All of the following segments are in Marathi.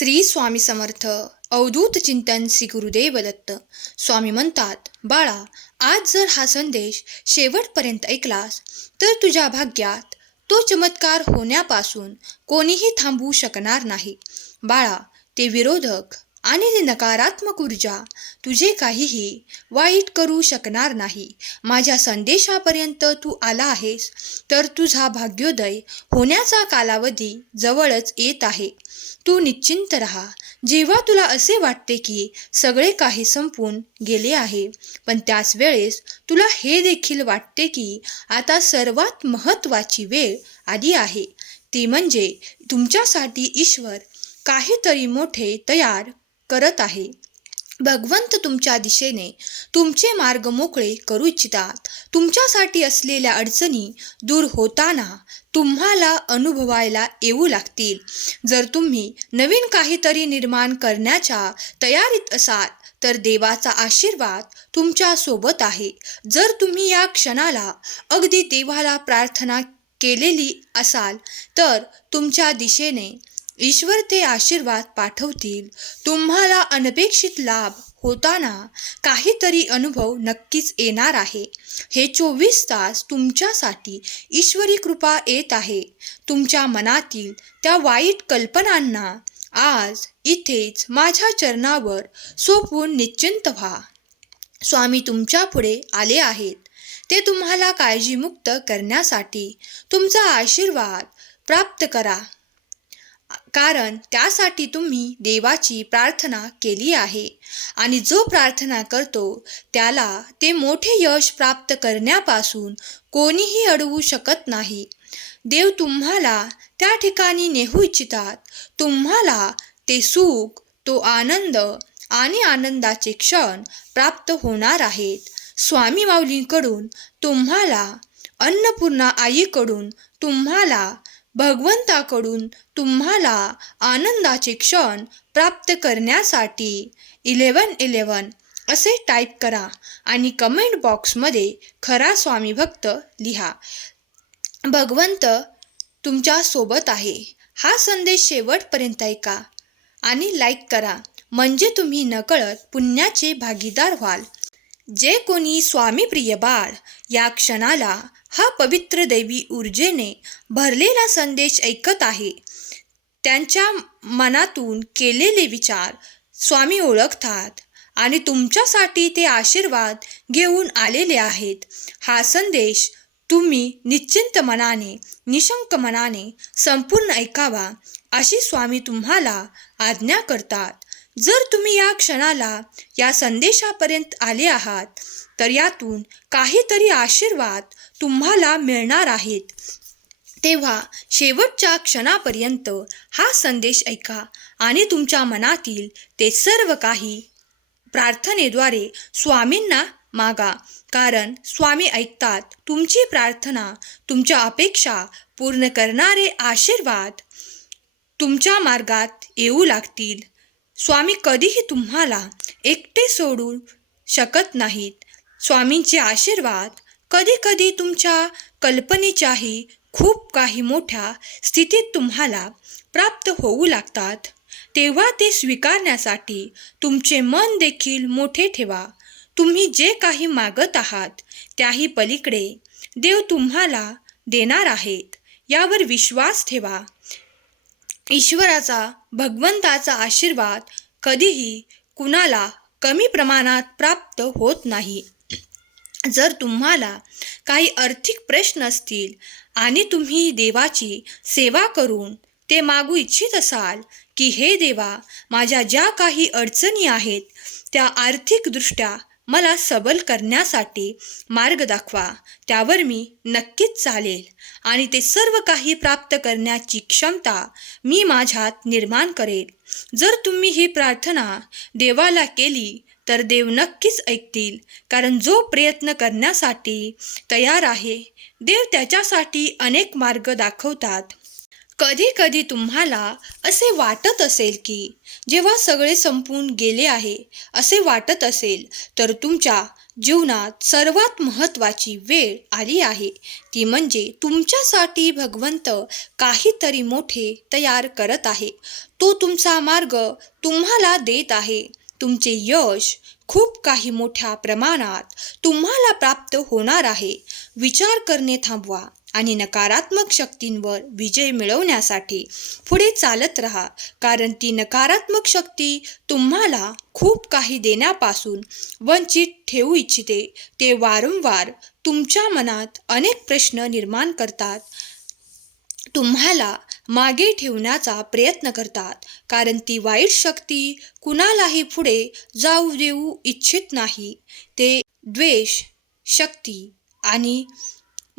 श्री स्वामी समर्थ अवधूत चिंतन श्री गुरुदेव दत्त. स्वामी म्हणतात बाळा आज जर हा संदेश शेवटपर्यंत ऐकलास तर तुझ्या भाग्यात तो चमत्कार होण्यापासून कोणीही थांबवू शकणार नाही. बाळा ते विरोधक आणि ती नकारात्मक ऊर्जा तुझे काहीही वाईट करू शकणार नाही. माझ्या संदेशापर्यंत तू आला आहेस तर तुझा भाग्योदय होण्याचा कालावधी जवळच येत आहे. तू निश्चिंत राहा. जेव्हा तुला असे वाटते की सगळे काही संपून गेले आहे पण त्याच वेळेस तुला हे देखील वाटते की आता सर्वात महत्त्वाची वेळ आली आहे. ती म्हणजे तुमच्यासाठी ईश्वर काहीतरी मोठे तयार करत आहे. भगवंत तुमच्या दिशेने तुमचे मार्ग मोकळे करू इच्छितात. तुमच्यासाठी असलेल्या अडचणी दूर होताना तुम्हाला अनुभवायला येऊ लागतील. जर तुम्ही नवीन काहीतरी निर्माण करण्याच्या तयारीत असाल तर देवाचा आशीर्वाद तुमच्यासोबत आहे. जर तुम्ही या क्षणाला अगदी देवाला प्रार्थना केलेली असाल तर तुमच्या दिशेने ईश्वर ते आशीर्वाद पाठवतील. तुम्हाला अनपेक्षित लाभ होताना काहीतरी अनुभव नक्कीच येणार आहे. हे चोवीस तास तुमच्यासाठी ईश्वरी कृपा येत आहे. तुमच्या मनातील त्या वाईट कल्पनांना आज इथेच माझ्या चरणावर सोपवून निश्चिंत व्हा. स्वामी तुमच्यापुढे आले आहेत. ते तुम्हाला काळजीमुक्त करण्यासाठी तुमचा आशीर्वाद प्राप्त करा. कारण त्यासाठी तुम्ही देवाची प्रार्थना केली आहे. आणि जो प्रार्थना करतो त्याला ते मोठे यश प्राप्त करण्यापासून कोणीही अडवू शकत नाही. देव तुम्हाला त्या ठिकाणी नेहू इच्छितात. तुम्हाला ते सुख तो आनंद आणि आनंदाचे क्षण प्राप्त होणार आहेत. स्वामी माऊलींकडून तुम्हाला अन्नपूर्णा आईकडून तुम्हाला भगवंताकडून तुम्हाला आनंदाचे क्षण प्राप्त करण्यासाठी इलेवन इलेवन असे टाईप करा आणि कमेंट बॉक्समध्ये खरा स्वामी भक्त लिहा. भगवंत तुमच्यासोबत आहे. हा संदेश शेवटपर्यंत ऐका आणि लाईक करा. म्हणजे तुम्ही नकळत पुण्याचे भागीदार व्हाल. जे कोणी स्वामीप्रिय बाळ या क्षणाला हा पवित्र दैवी ऊर्जेने भरलेला संदेश ऐकत आहे. त्यांच्या मनातून केलेले विचार स्वामी ओळखतात आणि तुमच्यासाठी ते आशीर्वाद घेऊन आलेले आहेत. हा संदेश तुम्ही निश्चिंत मनाने निशंक मनाने संपूर्ण ऐकावा अशी स्वामी तुम्हाला आज्ञा करतात. जर तुम्ही या क्षणाला या संदेशापर्यंत आले आहात तर यातून काहीतरी आशीर्वाद तुम्हाला मिळणार आहेत. तेव्हा शेवटच्या क्षणापर्यंत हा संदेश ऐका आणि तुमच्या मनातील ते सर्व काही प्रार्थनेद्वारे स्वामींना मागा कारण स्वामी ऐकतात तुमची प्रार्थना तुमच्या अपेक्षा पूर्ण करणारे आशीर्वाद तुमच्या मार्गात येऊ लागतील. स्वामी कधीही तुम्हाला एकटे सोडू शकत नाहीत. स्वामींचे आशीर्वाद कधीकधी तुमच्या कल्पनेच्याही खूप काही मोठ्या स्थितीत तुम्हाला प्राप्त होऊ लागतात. तेव्हा ते स्वीकारण्यासाठी तुमचे मन देखील मोठे ठेवा. तुम्ही जे काही मागत आहात त्याही पलीकडे देव तुम्हाला देणार आहेत यावर विश्वास ठेवा. ईश्वराचा भगवंताचा आशीर्वाद कधीही कुणाला कमी प्रमाणात प्राप्त होत नाही. जर तुम्हाला काही आर्थिक प्रश्न असतील आणि तुम्ही देवाची सेवा करून ते मागू इच्छित असाल की हे देवा माझ्या ज्या काही अडचणी आहेत त्या आर्थिकदृष्ट्या मला सबल करण्यासाठी मार्ग दाखवा. त्यावर मी नक्कीच चालेल आणि ते सर्व काही प्राप्त करण्याची क्षमता मी माझ्यात निर्माण करेल. जर तुम्ही ही प्रार्थना देवाला केली तर देव नक्कीच ऐकतील कारण जो प्रयत्न करण्यासाठी तयार आहे देव त्याच्यासाठी अनेक मार्ग दाखवतात. कधी कधी तुम्हाला असे वाटत असेल की जेव्हा सगळे संपून गेले आहे असे वाटत असेल तर तुमच्या जीवनात सर्वात महत्त्वाची वेळ आली आहे. ती म्हणजे तुमच्यासाठी भगवंत काहीतरी मोठे तयार करत आहे. तो तुमचा मार्ग तुम्हाला देत आहे. तुमचे यश खूप काही मोठ्या प्रमाणात तुम्हाला प्राप्त होणार आहे. विचार करणे थांबवा. आणि नकारात्मक शक्तींवर विजय मिळवण्यासाठी पुढे चालत राहा. कारण ती नकारात्मक शक्ती तुम्हाला खूप काही देण्यापासून वंचित ठेवू इच्छिते. ते वारंवार तुमच्या मनात अनेक प्रश्न निर्माण करतात. तुम्हाला मागे ठेवण्याचा प्रयत्न करतात. कारण ती वाईट शक्ती कुणालाही पुढे जाऊ देऊ इच्छित नाही. ते द्वेष शक्ती आणि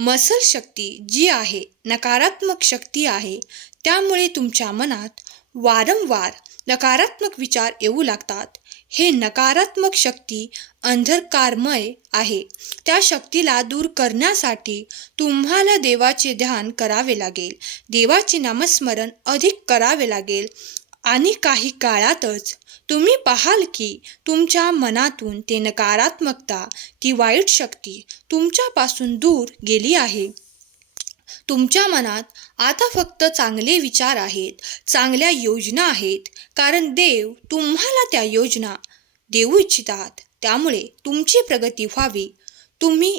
मसल शक्ती जी आहे नकारात्मक शक्ती आहे त्यामुळे तुमच्या मनात वारंवार नकारात्मक विचार येऊ लागतात. हे नकारात्मक शक्ती अंधकारमय आहे. त्या शक्तीला दूर करण्यासाठी तुम्हाला देवाचे ध्यान करावे लागेल. देवाचे नामस्मरण अधिक करावे लागेल. आणि काही काळातच तुम्ही पाहाल की तुमच्या मनातून ते नकारात्मकता ती वाईट शक्ती तुमच्यापासून दूर गेली आहे. तुमच्या मनात आता फक्त चांगले विचार आहेत चांगल्या योजना आहेत कारण देव तुम्हाला त्या योजना देऊ इच्छितात. त्यामुळे तुमची प्रगती व्हावी. तुम्ही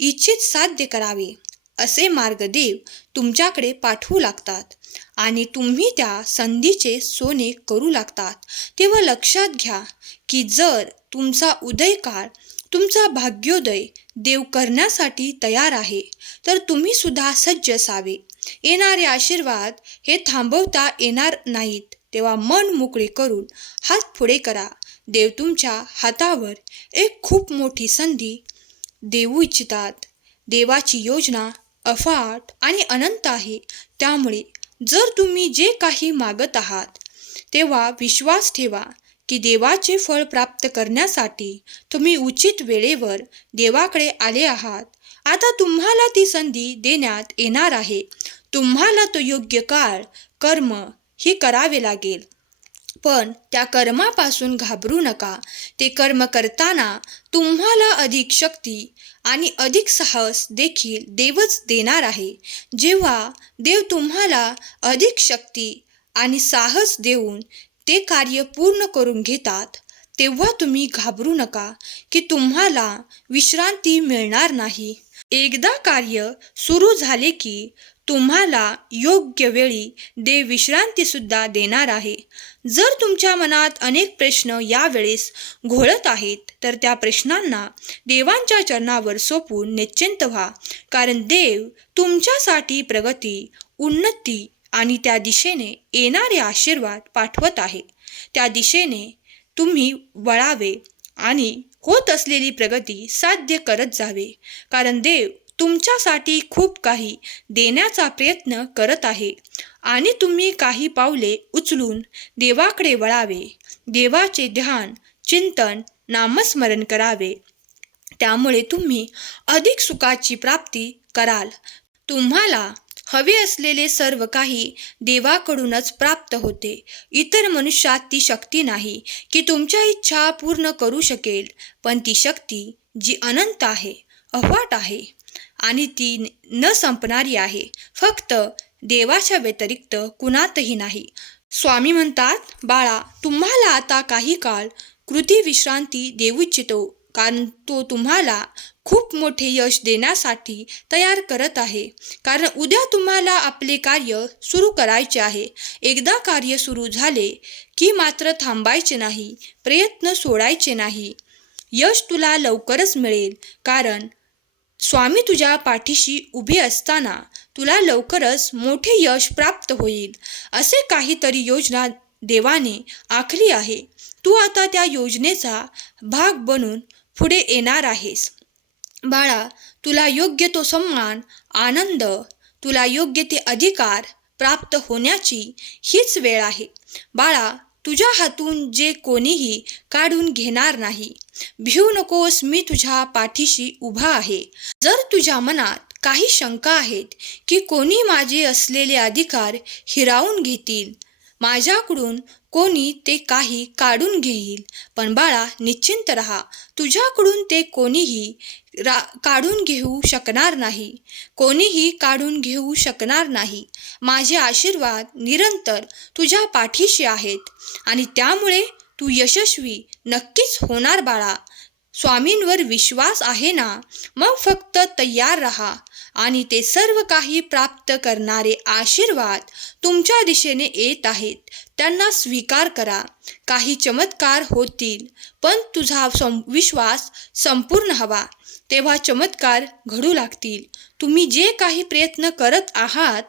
इच्छित साध्य करावे. असे मार्गदेव तुमच्याकडे पाठवू लागतात आणि तुम्ही त्या संधीचे सोने करू लागतात. तेव्हा लक्षात घ्या की जर तुमचा उदयकाळ तुमचा भाग्योदय देव करण्यासाठी तयार आहे तर तुम्ही सुद्धा सज्ज असावे. येणारे आशीर्वाद हे थांबवता येणार नाहीत. तेव्हा मन मोकळे करून हात पुढे करा. देव तुमच्या हातावर एक खूप मोठी संधी देऊ इच्छितात. देवाची योजना अफाट आणि अनंत आहे. त्यामुळे जर तुम्ही जे काही मागत आहात तेव्हा विश्वास ठेवा की देवाचे फळ प्राप्त करण्यासाठी तुम्ही उचित वेळेवर देवाकडे आले आहात. आता तुम्हाला ती संधी देण्यात येणार आहे. तुम्हाला तो योग्य काळ कर्म ही करावे लागेल. पण त्या कर्मापासून घाबरू नका. ते कर्म करताना तुम्हाला अधिक शक्ती आणि अधिक साहस देखील देवच देणार आहे. जेव्हा देव तुम्हाला अधिक शक्ती आणि साहस देऊन ते कार्य पूर्ण करून घेतात तेव्हा तुम्ही घाबरू नका की तुम्हाला विश्रांती मिळणार नाही. एकदा कार्य सुरू झाले की तुम्हाला योग्य वेळी देव विश्रांतीसुद्धा देणार आहे. जर तुमच्या मनात अनेक प्रश्न यावेळेस घोळत आहेत तर त्या प्रश्नांना देवांच्या चरणावर सोपून निश्चिंत व्हा. कारण देव तुमच्यासाठी प्रगती उन्नती आणि त्या दिशेने येणारे आशीर्वाद पाठवत आहे. त्या दिशेने तुम्ही वळावे आणि होत असलेली प्रगती साध्य करत जावे. कारण देव तुमच्यासाठी खूप काही देण्याचा प्रयत्न करत आहे. आणि तुम्ही काही पावले उचलून देवाकडे वळावे. देवाचे ध्यान चिंतन नामस्मरण करावे. त्यामुळे तुम्ही अधिक सुखाची प्राप्ती कराल. तुम्हाला हवे असलेले सर्व काही देवाकडूनच प्राप्त होते. इतर मनुष्यात ती शक्ती नाही की तुमच्या इच्छा पूर्ण करू शकेल पण ती शक्ती जी अनंत आहे अफाट आहे. आणि ती न संपणारी आहे. फक्त देवाच्या व्यतिरिक्त कुणातही नाही. स्वामी म्हणतात बाळा तुम्हाला आता काही काळ कृती विश्रांती देऊ इच्छितो कारण तो तुम्हाला खूप मोठे यश देण्यासाठी तयार करत आहे. कारण उद्या तुम्हाला आपले कार्य सुरू करायचे आहे. एकदा कार्य सुरू झाले की मात्र थांबायचे नाही प्रयत्न सोडायचे नाही. यश तुला लवकरच मिळेल. कारण स्वामी तुझ्या पाठीशी उभे असताना तुला लवकरच मोठे यश प्राप्त होईल. असे काहीतरी योजना देवाने आखली आहे. तू आता त्या योजनेचा भाग बनून पुढे येणार आहेस. बाळा तुला योग्य तो सन्मान आनंद तुला योग्य ते अधिकार प्राप्त होण्याची हीच वेळ आहे. बाळा तुझ्या हातून जे कोणीही काढून घेणार नाही. भिऊ नकोस मी तुझ्या पाठीशी उभा आहे. जर तुझ्या मनात काही शंका आहेत की कोणी माझे असलेले अधिकार हिरावून घेतील माझ्याकडून कोणी ते काही काढून घेईल. पण बाळा निश्चिंत रहा. तुझ्याकडून ते कोणीही रा काढून घेऊ शकणार नाही. कोणीही काढून घेऊ शकणार नाही. माझे आशीर्वाद निरंतर तुझ्या पाठीशी आहेत. आणि त्यामुळे तू यशस्वी नक्कीच होणार बाळा. स्वामींवर विश्वास आहे ना? मग फक्त तयार रहा आणि ते सर्व काही प्राप्त करणारे आशीर्वाद तुमच्या दिशेने येत आहेत. त्यांना स्वीकार करा. काही चमत्कार होतील पण तुझा सं विश्वास संपूर्ण हवा. तेव्हा चमत्कार घडू लागतील. तुम्ही जे काही प्रयत्न करत आहात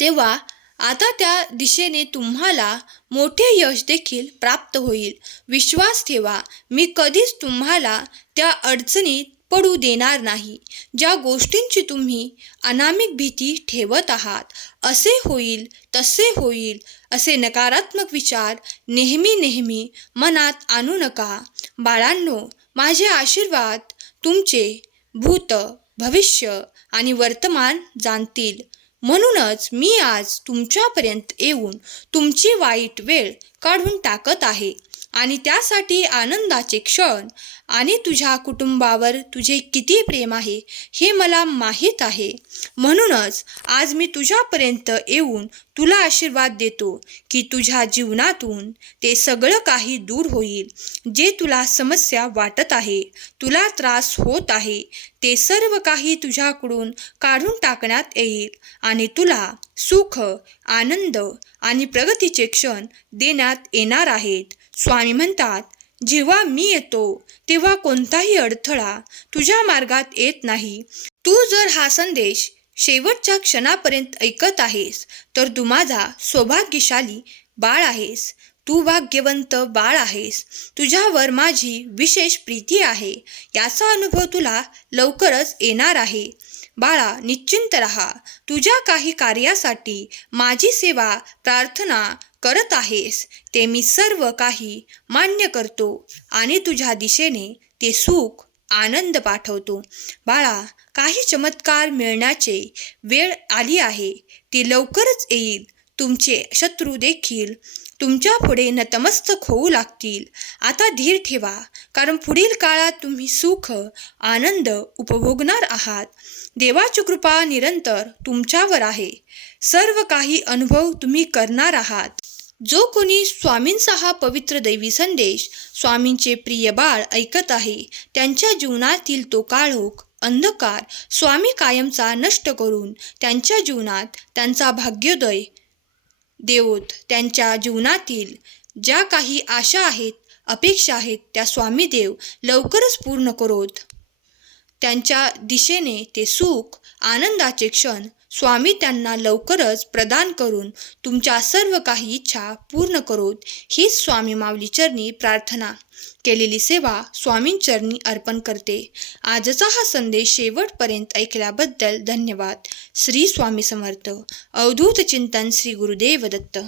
तेव्हा आता त्या दिशेने तुम्हाला मोठे यश देखील प्राप्त होईल. विश्वास ठेवा मी कधीच तुम्हाला त्या अडचणीत पडू देणार नाही. ज्या गोष्टींची तुम्ही अनामिक भीती ठेवत आहात असे होईल तसे होईल असे नकारात्मक विचार नेहमी नेहमी मनात आणू नका. बाळांनो माझे आशीर्वाद तुमचे भूत भविष्य आणि वर्तमान जाणतील. म्हणूनच मी आज तुमच्यापर्यंत येऊन तुमची वाईट वेळ काढून टाकत आहे. आणि त्यासाठी आनंदाचे क्षण. आणि तुझ्या कुटुंबावर तुझे किती प्रेम आहे हे मला माहीत आहे. म्हणूनच आज मी तुझ्यापर्यंत येऊन तुला आशीर्वाद देतो की तुझ्या जीवनातून ते सगळं काही दूर होईल. जे तुला समस्या वाटत आहे तुला त्रास होत आहे ते सर्व काही तुझ्याकडून काढून टाकण्यात येईल आणि तुला सुख आनंद आणि प्रगतीचे क्षण देण्यात येणार आहेत. स्वामी म्हणतात जेव्हा मी येतो तेव्हा कोणताही अडथळा तुझ्या मार्गात येत नाही. तू जर हा संदेश शेवटच्या क्षणापर्यंत ऐकत आहेस तर तू माझा सौभाग्यशाली बाळ आहेस. तू भाग्यवंत बाळ आहेस. तुझ्यावर माझी विशेष प्रीती आहे. याचा अनुभव तुला लवकरच येणार आहे. बाळा निश्चिंत रहा. तुझ्या काही कार्यासाठी माझी सेवा प्रार्थना करत आहेस ते मी सर्व काही मान्य करतो आणि तुझ्या दिशेने ते सुख आनंद पाठवतो. बाळा काही चमत्कार मिळण्याचे वेळ आली आहे ती लवकरच येईल. तुमचे शत्रू देखील तुमच्यापुढे नतमस्तक होऊ लागतील. आता धीर ठेवा कारण पुढील काळात तुम्ही सुख आनंद उपभोगणार आहात. देवाची कृपा निरंतर तुमच्यावर आहे. सर्व काही अनुभव तुम्ही करणार आहात. जो कोणी स्वामींचा हा पवित्र दैवी संदेश स्वामींचे प्रिय बाळ ऐकत आहे त्यांच्या जीवनातील तो काळोख अंधकार स्वामी कायमचा नष्ट करून त्यांच्या जीवनात त्यांचा भाग्योदय देवोत. त्यांच्या जीवनातील ज्या काही आशा आहेत अपेक्षा आहेत त्या स्वामी देव लवकरच पूर्ण करोत. त्यांच्या दिशेने ते सुख आनंदाचे क्षण स्वामी त्यांना लवकरच प्रदान करून तुमच्या सर्व काही इच्छा पूर्ण करोत. हीच स्वामी मावली चरणी प्रार्थना. केलेली सेवा स्वामींचरणी अर्पण करते. आजचा हा संदेश शेवटपर्यंत ऐकल्याबद्दल धन्यवाद. श्री स्वामी समर्थ. अवधूत चिंतन श्री गुरुदेव दत्त.